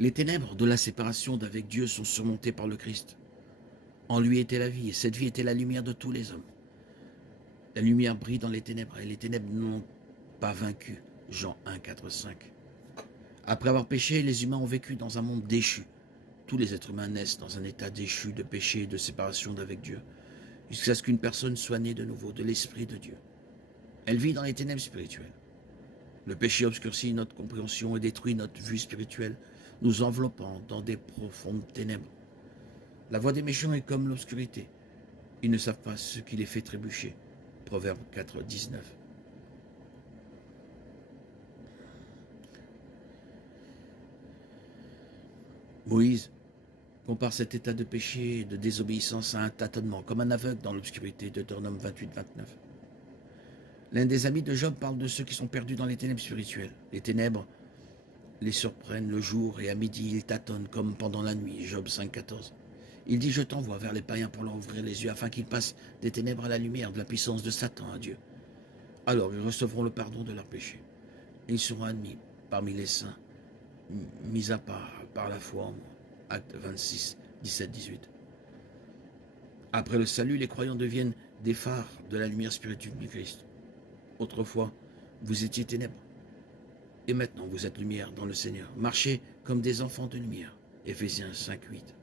Les ténèbres de la séparation d'avec Dieu sont surmontées par le Christ. En lui était la vie, et cette vie était la lumière de tous les hommes. La lumière brille dans les ténèbres, et les ténèbres n'ont pas vaincu. Jean 1, 4, 5. Après avoir péché, les humains ont vécu dans un monde déchu. Tous les êtres humains naissent dans un état déchu de péché et de séparation d'avec Dieu, jusqu'à ce qu'une personne soit née de nouveau de l'Esprit de Dieu. Elle vit dans les ténèbres spirituelles. Le péché obscurcit notre compréhension et détruit notre vue spirituelle, nous enveloppant dans des profondes ténèbres. La voie des méchants est comme l'obscurité. Ils ne savent pas ce qui les fait trébucher. Proverbe 4, 19. Moïse compare cet état de péché et de désobéissance à un tâtonnement, comme un aveugle dans l'obscurité, Deutéronome 28, 29. L'un des amis de Job parle de ceux qui sont perdus dans les ténèbres spirituelles. Les ténèbres les surprennent le jour et à midi ils tâtonnent comme pendant la nuit, Job 5, 14. Il dit: je t'envoie vers les païens pour leur ouvrir les yeux afin qu'ils passent des ténèbres à la lumière, de la puissance de Satan à Dieu. Alors ils recevront le pardon de leurs péchés. Ils seront admis parmi les saints, mis à part par la foi en moi. Acte 26, 17, 18. Après le salut, les croyants deviennent des phares de la lumière spirituelle du Christ. Autrefois, vous étiez ténèbres, et maintenant vous êtes lumière dans le Seigneur. Marchez comme des enfants de lumière. Éphésiens 5, 8.